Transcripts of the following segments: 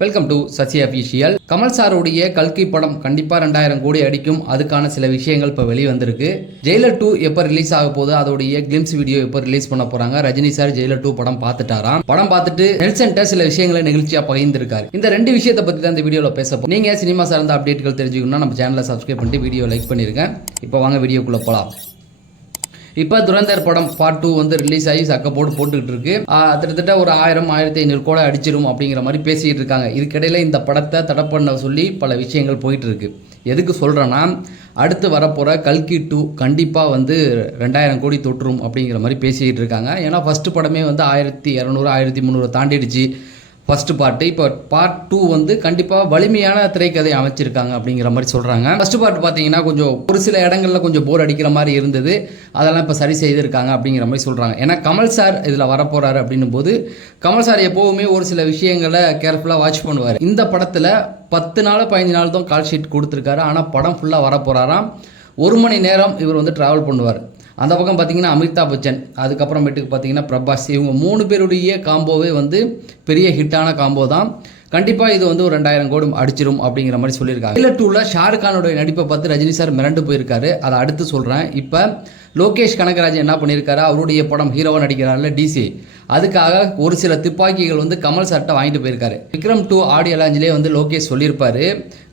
Welcome to Sasi official. Kamal சாருடைய கல்கி படம் கண்டிப்பாக 2000 கோடி அடிக்கும். அதுக்கான சில விஷயங்கள் இப்போ வெளியே வந்திருக்கு. ஜெயிலர் 2 எப்போ ரிலீஸ் ஆக போகுது, அதோடைய கிளிம்ஸ் வீடியோ எப்போ ரிலீஸ் பண்ண போறாங்க. ரஜினி சார் ஜெயிலர் 2 படம் பார்த்துட்டாராம். படம் பார்த்துட்டு நெல்சன்ட்ட சில விஷயங்களை நிகழ்ச்சியா பகிர்ந்திருக்காரு. இந்த ரெண்டு விஷயத்தை பற்றி தான் இந்த வீடியோவில் பேச போறோம். நீங்க சினிமா சார்ந்த அப்டேட்கள் தெரிஞ்சுக்கணும்னா நம்ம சேனலை சப்ஸ்கிரைப் பண்ணிட்டு வீடியோ லைக் பண்ணிருக்கேன். இப்போ வாங்க வீடியோக்குள்ள போலாம். இப்போ துரந்தர் படம் பார்ட் 2 வந்து ரிலீஸ் ஆகி சக்க போட்டுக்கிட்டு இருக்கு. கிட்டத்தட்ட ஒரு 1000-1500 கோடி அடிச்சிரும் அப்படிங்கிற மாதிரி பேசிக்கிட்டு இருக்காங்க. இதுக்கிடையில் இந்த படத்தை தடை பண்ண சொல்லி பல விஷயங்கள் போயிட்டு இருக்கு. எதுக்கு சொல்கிறேன்னா, அடுத்து வரப்போகிற கல்கி 2 கண்டிப்பாக வந்து 2000 கோடி தொட்டுரும் அப்படிங்கிற மாதிரி பேசிக்கிட்டு இருக்காங்க. ஏன்னா ஃபஸ்ட்டு படமே வந்து 1200-1300 தாண்டிடுச்சு ஃபர்ஸ்ட் பார்ட்டு. இப்போ பார்ட் 2 வந்து கண்டிப்பாக வலிமையான திரைக்கதை அமைச்சிருக்காங்க அப்படிங்கிற மாதிரி சொல்கிறாங்க. ஃபர்ஸ்ட் பார்ட் பார்த்தீங்கன்னா கொஞ்சம் ஒரு சில இடங்களில் கொஞ்சம் போர் அடிக்கிற மாதிரி இருந்தது. அதெல்லாம் இப்போ சரி செய்திருக்காங்க அப்படிங்கிற மாதிரி சொல்கிறாங்க. ஏன்னா கமல் சார் இதில் வரப்போகிறாரு அப்படின்னும் போது கமல் சார் எப்போவுமே ஒரு சில விஷயங்களை கேர்ஃபுல்லாக வாட்ச் பண்ணுவார். இந்த படத்தில் 10 நாள் 15 நாள் தான் கால் ஷீட் கொடுத்துருக்காரு. ஆனால் படம் ஃபுல்லாக வரப்போகிறாராம். 1 மணி நேரம் இவர் வந்து ட்ராவல் பண்ணுவார். அந்த பக்கம் பார்த்தீங்கன்னா அமிதாப் பச்சன், அதுக்கப்புறமேட்டுக்கு பார்த்தீங்கன்னா பிரபாஸ், இவங்க 3 பேருடைய காம்போவே வந்து பெரிய ஹிட்டான காம்போ தான். கண்டிப்பாக இது வந்து ஒரு 2000 கோடி அடிச்சிரும் அப்படிங்கிற மாதிரி சொல்லியிருக்காங்க. ஜெயிலர் 2ல ஷாருக் கானோட நடிப்பை பார்த்து ரஜினி சார் மிரண்டு போயிருக்காரு. அதை அடுத்து சொல்கிறேன். இப்போ லோகேஷ் கனகராஜ் என்ன பண்ணியிருக்காரு, அவருடைய படம் ஹீரோவாக நடிக்கிறாருல டிசி, அதுக்காக ஒரு சில துப்பாக்கிகள் வந்து கமல் சார்ட்ட வாங்கிட்டு போயிருக்காரு. விக்ரம் 2 ஆடியோ லாஞ்சிலே வந்து லோகேஷ் சொல்லியிருப்பாரு,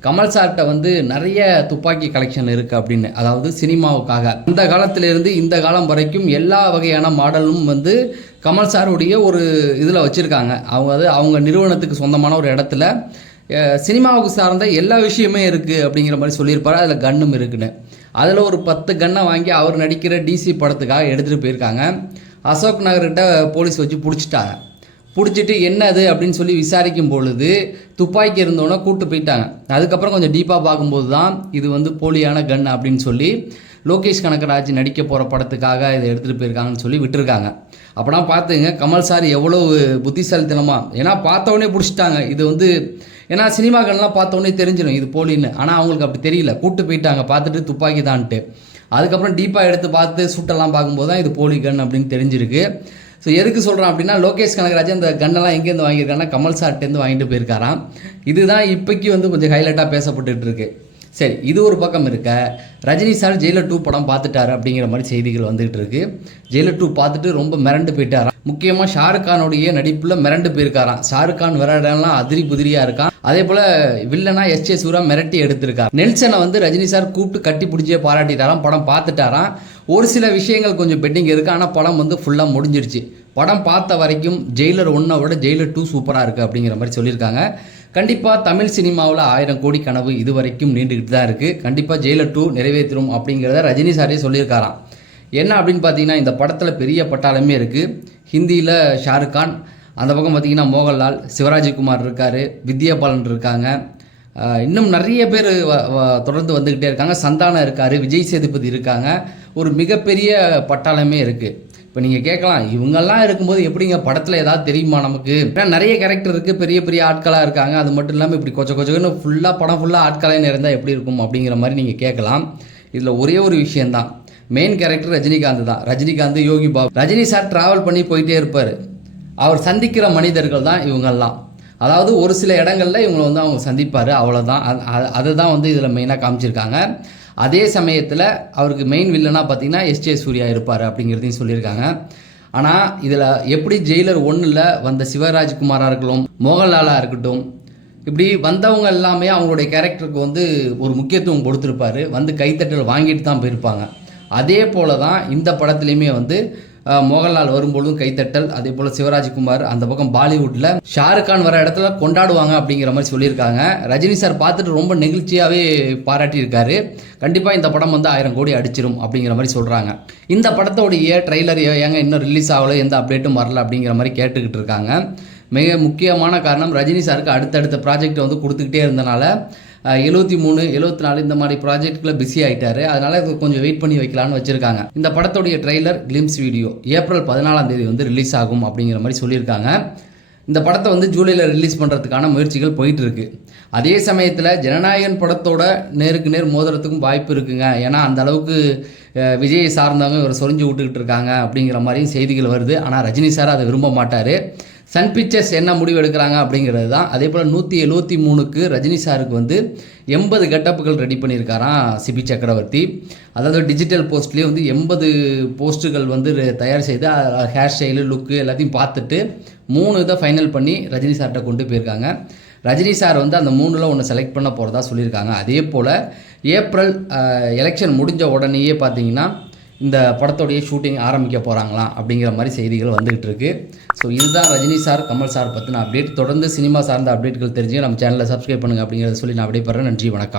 கமல் சார்ட்ட வந்து நிறைய துப்பாக்கி கலெக்ஷன் இருக்குது அப்படின்னு. அதாவது சினிமாவுக்காக அந்த காலத்திலிருந்து இந்த காலம் வரைக்கும் எல்லா வகையான மாடலும் வந்து கமல் சாருடைய ஒரு இதில் வச்சுருக்காங்க. அவங்க நிறுவனத்துக்கு சொந்தமான ஒரு இடத்துல சினிமாவுக்கு சார்ந்த எல்லா விஷயமே இருக்குது அப்படிங்கிற மாதிரி சொல்லியிருப்பாரு. அதில் கன்னும் இருக்குன்னு. அதில் ஒரு 10 கன்னை வாங்கி அவர் நடிக்கிற டிசி படத்துக்காக எடுத்துகிட்டு போயிருக்காங்க. அசோக் நகர்கிட்ட போலீஸ் வச்சு பிடிச்சிட்டு என்னது அப்படின்னு சொல்லி விசாரிக்கும் பொழுது துப்பாக்கி இருந்தோன்னே கூப்பிட்டு போயிட்டாங்க. அதுக்கப்புறம் கொஞ்சம் டீப்பாக பார்க்கும்போது தான் இது வந்து போலியான கன் அப்படின்னு சொல்லி லோகேஷ் கனகராஜ் நடிக்க போகிற படத்துக்காக இதை எடுத்துகிட்டு போயிருக்காங்கன்னு சொல்லி விட்டுருக்காங்க. அப்போனா பார்த்துங்க கமல் சார் எவ்வளோ புத்திசாலித்தனமாக. ஏன்னா பார்த்தவொடனே பிடிச்சிட்டாங்க. இது வந்து ஏன்னா சினிமாக்கள்லாம் பார்த்தோன்னே தெரிஞ்சிடும் இது போலின்னு. ஆனால் அவங்களுக்கு அப்படி தெரியல, கூப்பிட்டு போயிட்டாங்க பார்த்துட்டு துப்பாக்கி தான்ட்டு. அதுக்கப்புறம் டீப்பாக எடுத்து பார்த்து சூட்டெல்லாம் பார்க்கும்போது தான் இது போலி கன் அப்படின்னு தெரிஞ்சிருக்கு. ஸோ எதுக்கு சொல்கிறேன் அப்படின்னா, லோகேஷ் கனகராஜ் அந்த கன்னெல்லாம் எங்கேருந்து வாங்கியிருக்காங்கன்னா கமல் சார்ட்டேருந்து வாங்கிட்டு போயிருக்காராம். இதுதான் இப்போக்கி வந்து கொஞ்சம் ஹைலைட்டாக பேசப்பட்டுட்டு இருக்கு. சரி, இது ஒரு பக்கம் இருக்க, ரஜினி சார் ஜெயிலர் 2 படம் பார்த்துட்டாரு அப்படிங்கிற மாதிரி செய்திகள் வந்துகிட்டு இருக்கு. ஜெயிலர் 2 பார்த்துட்டு ரொம்ப மிரண்டு போயிட்டாராம். முக்கியமாக ஷாருக் கானுடைய நடிப்பில் மிரண்டு போயிருக்காராம். ஷாருக் கான் வர இடம்லாம் அதிரி புதிரியாக இருக்கான். அதே போல் வில்லனா எஸ்.ஏ. சூர்யா மிரட்டி எடுத்திருக்கார். நெல்சனை வந்து ரஜினி சார் கூப்பிட்டு கட்டி பிடிச்சே பாராட்டிட்டாராம். படம் பார்த்துட்டாராம். ஒரு சில விஷயங்கள் கொஞ்சம் பெண்டிங் இருக்குது. ஆனால் படம் வந்து ஃபுல்லாக முடிஞ்சிருச்சு. படம் பார்த்த வரைக்கும் ஜெயிலர் 1 விட ஜெயிலர் 2 சூப்பராக இருக்குது அப்படிங்கிற மாதிரி சொல்லியிருக்காங்க. கண்டிப்பாக தமிழ் சினிமாவில் 1000 கோடி கனவு இது வரைக்கும் நீண்டுக்கிட்டு தான் இருக்குது. கண்டிப்பாக ஜெயிலர் 2 நிறைவேற்றும் அப்படிங்கிறத ரஜினி சாரே சொல்லியிருக்காராம். என்ன அப்படின்னு பார்த்தீங்கன்னா, இந்த படத்தில் பெரிய பட்டாளமே இருக்குது. ஹிந்தியில் ஷாருக் கான், அந்த பக்கம் பார்த்தீங்கன்னா மோகன்லால், சிவராஜ்குமார் இருக்கார், வித்யா பாலன் இருக்காங்க, இன்னும் நிறைய பேர் தொடர்ந்து வந்துக்கிட்டே இருக்காங்க. சந்தானம் இருக்கார், விஜய் சேதுபதி இருக்காங்க. ஒரு மிகப்பெரிய பட்டாளமே இருக்குது. இப்போ நீங்கள் கேட்கலாம், இவங்கெல்லாம் இருக்கும்போது எப்படிங்க படத்தில் ஏதாவது தெரியுமா நமக்கு? ஏன்னா நிறைய கேரக்டர் இருக்குது, பெரிய பெரிய ஆட்களாக இருக்காங்க. அது மட்டும் இல்லாமல் இப்படி கொச்சன்னு படம் ஃபுல்லாக ஆட்களாக இருந்தால் எப்படி இருக்கும் அப்படிங்கிற மாதிரி நீங்கள் கேட்கலாம். இதில் ஒரே ஒரு விஷயந்தான், மெயின் கேரக்டர் ரஜினிகாந்த் தான். ரஜினிகாந்த், யோகி பாபு. ரஜினி சார் ட்ராவல் பண்ணி போயிட்டே இருப்பார். அவர் சந்திக்கிற மனிதர்கள் தான் இவங்கெல்லாம். அதாவது ஒரு சில இடங்களில் இவங்களை வந்து அவங்க சந்திப்பார், அவ்வளோதான். அதை தான் வந்து இதில் மெயினாக காமிச்சிருக்காங்க. அதே சமயத்தில் அவருக்கு மெயின் வில்லனாக பார்த்தீங்கன்னா எஸ்.ஏ. சூர்யா இருப்பார் அப்படிங்கிறதையும் சொல்லியிருக்காங்க. ஆனால் இதில் எப்படி ஜெயிலர் 1ல் வந்த சிவராஜ்குமாராக இருக்கட்டும், மோகன்லாலாக இருக்கட்டும், இப்படி வந்தவங்க எல்லாமே அவங்களுடைய கேரக்டருக்கு வந்து ஒரு முக்கியத்துவம் கொடுத்துருப்பாரு. வந்து கைத்தட்டல் வாங்கிட்டு தான் போயிருப்பாங்க. அதே போல் தான் இந்த படத்துலையுமே வந்து மோகன்லால் வரும்பொழுதும் கைத்தட்டல், அதே போல் சிவராஜ்குமார், அந்த பக்கம் பாலிவுட்டில் ஷாருக் கான் வர இடத்துல கொண்டாடுவாங்க அப்படிங்கிற மாதிரி சொல்லியிருக்காங்க. ரஜினி சார் பார்த்துட்டு ரொம்ப நெகிழ்ச்சியாகவே பாராட்டியிருக்காரு. கண்டிப்பாக இந்த படம் வந்து 1000 கோடி அடிச்சிரும் அப்படிங்கிற மாதிரி சொல்கிறாங்க. இந்த படத்தோடைய ட்ரெய்லர் ஏங்க இன்னும் ரிலீஸ் ஆகலை, எந்த அப்டேட்டும் வரல அப்படிங்கிற மாதிரி கேட்டுக்கிட்டு இருக்காங்க. மிக முக்கியமான காரணம், ரஜினி சாருக்கு அடுத்தடுத்த ப்ராஜெக்ட் வந்து கொடுத்துக்கிட்டே இருந்தனால 73, 74 இந்த மாதிரி ப்ராஜெக்டில் பிஸி ஆகிட்டாரு. அதனால் இது கொஞ்சம் வெயிட் பண்ணி வைக்கலான்னு வச்சுருக்காங்க. இந்த படத்துடைய ட்ரெய்லர் கிளிம்ஸ் வீடியோ ஏப்ரல் 14ஆம் தேதி வந்து ரிலீஸ் ஆகும் அப்படிங்கிற மாதிரி சொல்லியிருக்காங்க. இந்த படத்தை வந்து ஜூலையில் ரிலீஸ் பண்ணுறதுக்கான முயற்சிகள் போயிட்டு இருக்கு. அதே சமயத்தில் ஜனநாயகன் படத்தோட நேருக்கு நேர் மோதுறதுக்கும் வாய்ப்பு இருக்குங்க. ஏன்னா அந்த அளவுக்கு விஜயை சார்ந்தவங்க இவர் சொரிஞ்சு விட்டுக்கிட்டு இருக்காங்க அப்படிங்கிற மாதிரியும் செய்திகள் வருது. ஆனால் ரஜினி சார் அதை விரும்ப மாட்டார். சன் பிக்சர்ஸ் என்ன முடிவு எடுக்கிறாங்க அப்படிங்கிறது தான். அதே போல் 173க்கு ரஜினி சாருக்கு வந்து 80 கெட்டப்புகள் ரெடி பண்ணியிருக்காராம் சிபி சக்கரவர்த்தி. அதாவது டிஜிட்டல் போஸ்ட்லேயே வந்து 80 போஸ்ட்டுகள் வந்து தயார் செய்து ஹேர் ஸ்டைலு லுக்கு எல்லாத்தையும் பார்த்துட்டு 3 இதை ஃபைனல் பண்ணி ரஜினி சார்கிட்ட கொண்டு போயிருக்காங்க. ரஜினி சார் வந்து அந்த 3ல் ஒன்று செலக்ட் பண்ண போகிறதா சொல்லியிருக்காங்க. அதே போல் ஏப்ரல் எலெக்ஷன் முடிஞ்ச உடனேயே பார்த்தீங்கன்னா இந்த படத்தோடைய ஷூட்டிங் ஆரம்பிக்க போகிறாங்களாம் அப்படிங்கிற மாதிரி செய்திகள் வந்துகிட்டு இருக்கு. ஸோ இதுதான் ரஜினி சார் கமல் சார் பற்றின அப்டேட். தொடர்ந்து சினிமா சார்ந்த அப்டேட்கள் தெரிஞ்சுங்க நம்ம சேனலை சப்ஸ்கிரைப் பண்ணுங்கள் அப்படிங்கிறத சொல்லி நான் விடைபெறேன். நன்றி, வணக்கம்.